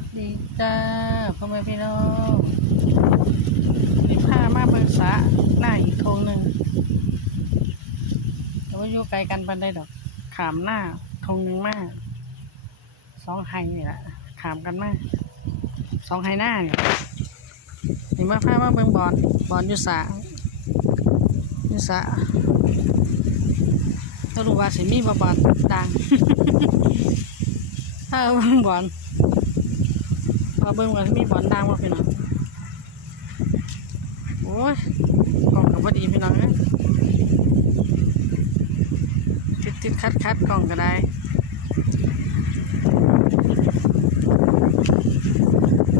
วัสดีจ้าพ่อแม่พี่น้องมีผ้ามาเบิกษาหน้าอีกทงหนึ่งแต่ว่าอยู่ไกลกันปันได้ดอก ขามหน้าทงหนึ่งมากสองไฮนี่แหละขามกันมากสองไฮหน้าเนี่ยนี่มาผ้ามาเบิงบอลบอลยู่สาอยู่สาก็รู้ว่าสิมีบบอลดังถ้าเบิงบอล เอาเบิ่งว่ามีบอลดังว่าพี่น้องโอ้ยกล่องกับพอดีพี่น้องติดติดคัดคัดกล่องก็ได้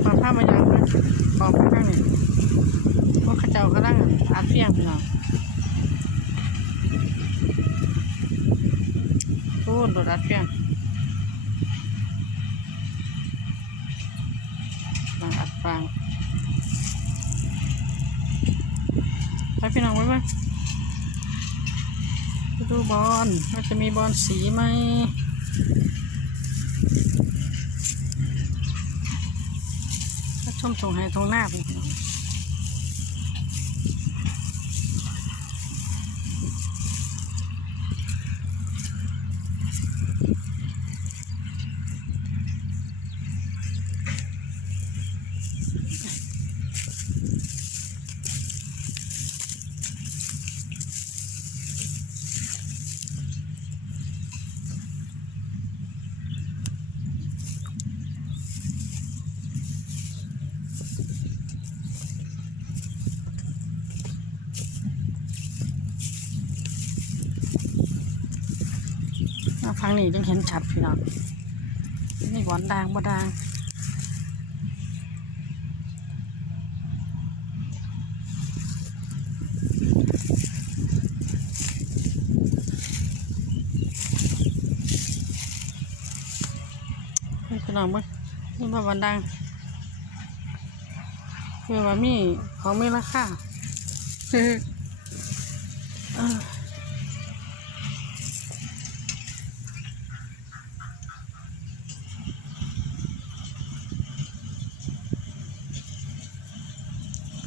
มาภาพมายังนะกล่องข้างนี่พวกข้าเจ้าก็ลังอัดเฟียงพี่น้องพูดโดดอัดเฟียง บางอัดฟางไปพี่น้องไว้ไหมไป ดูบอลว่าจะมีบอลสีไหมถ้าชมสงให้ตรงหน้าพี่น้ มาฟังนี่จึงเห็นชัดพี่น้องนี่บอลดังบ่ดังนี่พี่น้องเบิ่งนี่บ่บอลดังคือว่ามีของมีราคา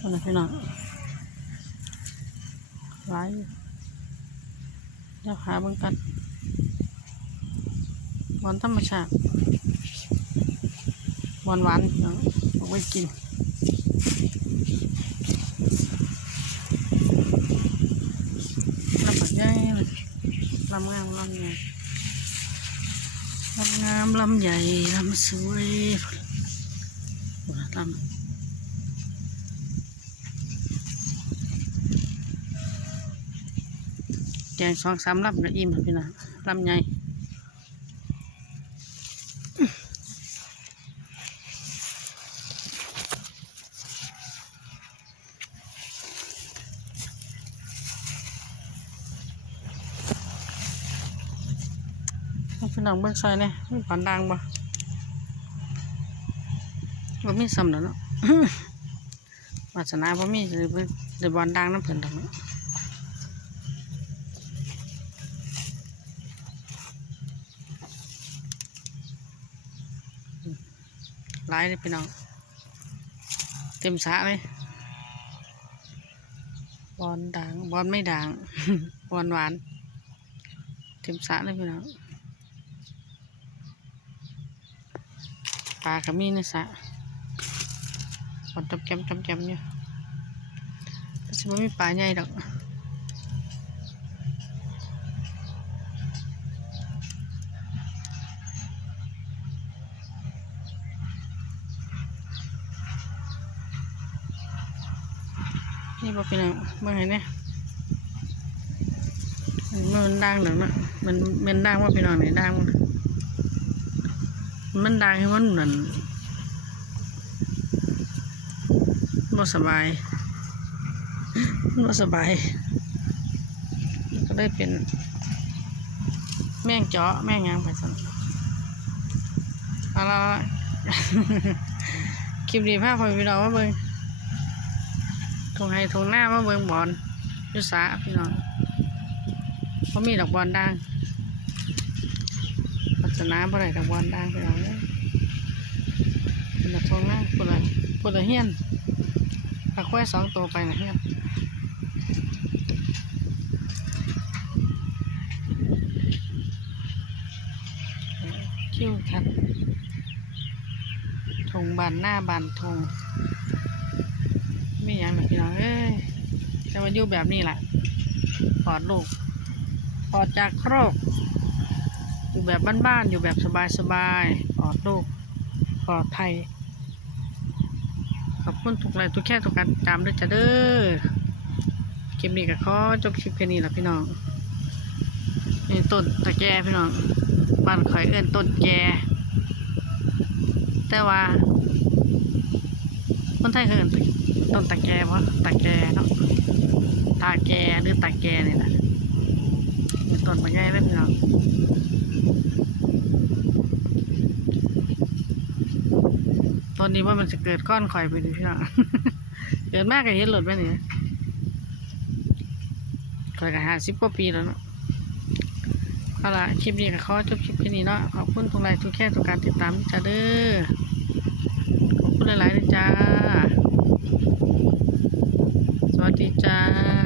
คนละพี่น้องหลายเดี๋ยวหาเบิ่งกันบอนธรรมชาติบอนหวานเอาไว้กินลำบากใหญ่เลยลำงามลำใหญ่ลำงามลำใหญ่ลำสวยลำ กงสองสามลำก็อิ่มครับพี่น้องลำใหญ่เอาพี่น้องเบิ่งซอยเนี่ยมีปานดังบ่บ่มีซ้ำแล้วเนาะวาสนาบ่มีเลยเบิ่งเลยบอลดังน้ำเพิ่นดอกเนาะ หลายเลยพี่น้อง เต็มสะเลยบอลด่างบอลไม่ด่างบอลหวาน เต็มสะเลยพี่น้องปลากระมีในสะบอลจำจำจำจำอยู่แต่ฉันไม่มีปลาใหญ่ดอก นี่บอกพี่น้องเมื่อไงเนี่ยมันดังเดี๋ยวนะมันมันดังว่าพี่น้องเนี่ยดังมันดังให้มันเหมือนบ่สบายมันบ่สบายก็เลยเป็น แม่งเจาะแม่งยังไปสั่นเอาละคลิปนี้พาพ่อพี่น้องมาเบิ่ง งให้ทงหน้ามาเบิ่งบอลยุสาพี่น้องเพรามีดอกบอลด่างปัจนาบ่ได้ดอกบอลด่างพี่น้องเด้อเป็นละทงหน้าปุ่นละปุ่นละเฮียนปลาควายสองตัวไปนะเฮียนคิวทัดทงบานหน้าบานทง ม่หยังหรอกพี่น้องเอ้ยจะมาอยู่แบบนี้แหละปลอดลูกปลอดจากโรค อยู่แบบบ้านๆ อยู่แบบสบายๆปลอดโรคปลอดภัยขอบคุณทุกไลค์ทุกแค่ทุกการตามด้วยจ้ะเด้อคลิปนี้ก็ขอจบคลิปแค่นี้ละพี่น้องนี่ต้นตะแกพี่น้องบ้านข่อยเอื้อนต้นแกแต่ว่าคนไทยเขาเอื้อนต้ ต้นตะแกเพราะตะแกเนาะตาแกหรือตาแกนี่แหละต้นมาใหญ่เลยพี่น้องตอนนี้ว่ามันจะเกิดก้อนข่อยไปดิพี่น้องเกิดมากกับเห็นหลดไหมเนี่ยข่อยก็ห้าสิบกว่าปีแล้วเนาะเอาละคลิปนี้ก็ขอจบคลิปแค่นี้เนาะขอบคุณทุกไลค์ทุกแค่ทุกการติดตามจ้าเด้อขอบคุณหลายๆจ้า สวัสดีจ้า